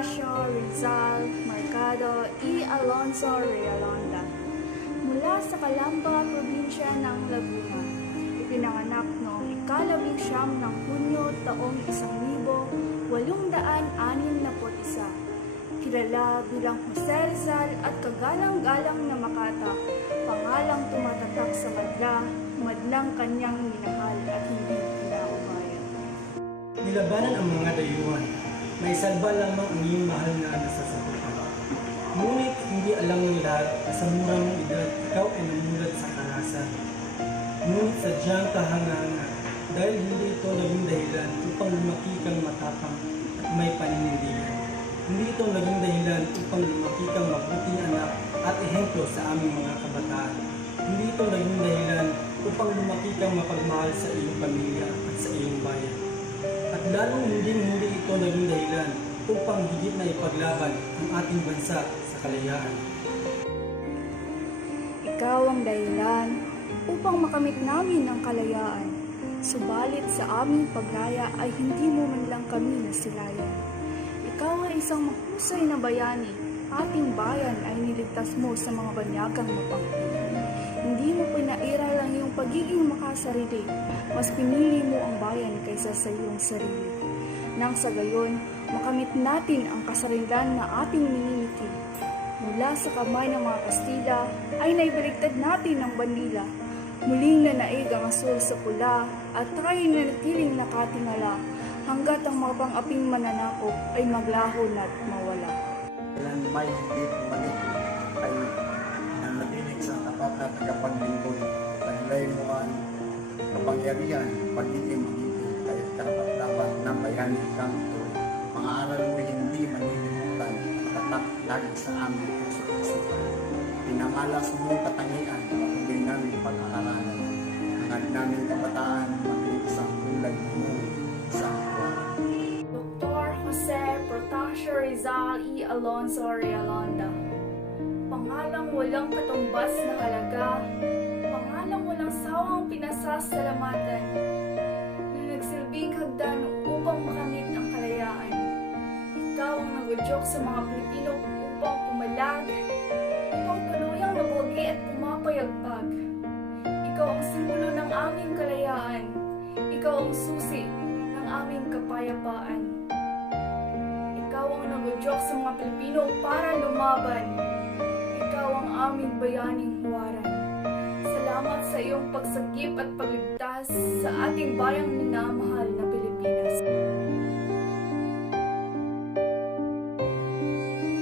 Protasio Rizal Mercado y Alonso Realonda. Mula sa Calamba, probinsya ng Laguna. Ipinanganak noong ika-19 ng Hunyo taong 1861. Kilala bilang Jose Rizal at kagalang-galang na Makata, pangalang tumatatak sa madlang kanyang minahal at hindi pinaubayan. Nilabanan ang mga dayuhan, may salba lamang ang iyong mahal na nasasakupan. Ngunit hindi alam ng lahat na sa murang mong edad, ikaw ay namulat sa karahasan. Ngunit sadyang kahanga-hanga, dahil hindi ito naging dahilan upang lumaki kang matapang at may paninindigan. Hindi ito naging dahilan upang lumaki kang mabuting anak at ehemplo sa aming mga kabataan. Hindi ito naging dahilan upang lumaki kang mapagmahal sa iyong pamilya at sa iyong bayan. At lalong hindi ito naging dahilan upang higit na ipaglaban ang ating bansa sa kalayaan. Ikaw ang dahilan upang makamit namin ang kalayaan. Subalit sa aming paglaya ay hindi mo man lang kami nasilayan. Ikaw ay isang mahusay na bayani. Ating bayan ay niligtas mo sa mga banyagang mapangkin. Hindi mo pinairal ang iyong pagiging makasarili. Mas pinili mo ang bayan kaysa sa iyong sarili. Nang sa gayon, makamit natin ang kasarilan na ating minimiti. Mula sa kamay ng mga Kastila ay naibaligtad natin ang bandila. Muling nanaig ang asul sa pula at tayo nanatiling nakatingala hanggat ang mga pang-aping mananakop ay maglaho na't mawala. Kailan may hindi bumalik ay nanatinig sa tapat na tagapaglingkod. Taglay mo ang kapangyarihan, pagiging magiging kahit karapat-dapat ng bayani kang ito. Mga aral mo hindi malilimutan, tatak lagi sa aming puso-puso. Pinamalas mong katangian, patuloy namin pag-aaralan. Hangad namin kabataan, maging isang tulad mo sa buwan. Dr. Jose Protasio Rizal y Alonso Realonda. Pangalang walang katumbas na halaga, pangalang walang sawang pinasasalamatan, na nagsilbing hagdan upang makamit ang kalayaan. Ikaw ang nagudyok sa mga Pilipino upang pumalag, upang tuluyang mabugi at pumapayagpag. Ikaw ang simbolo ng aming kalayaan. Ikaw ang susi ng aming kapayapaan. Ikaw ang nagudyok sa mga Pilipino para lumaban. Ikaw ang aming bayaning huwaran. Salamat sa iyong pagsagip at pagligtas sa ating bayang minamahal na Pilipinas.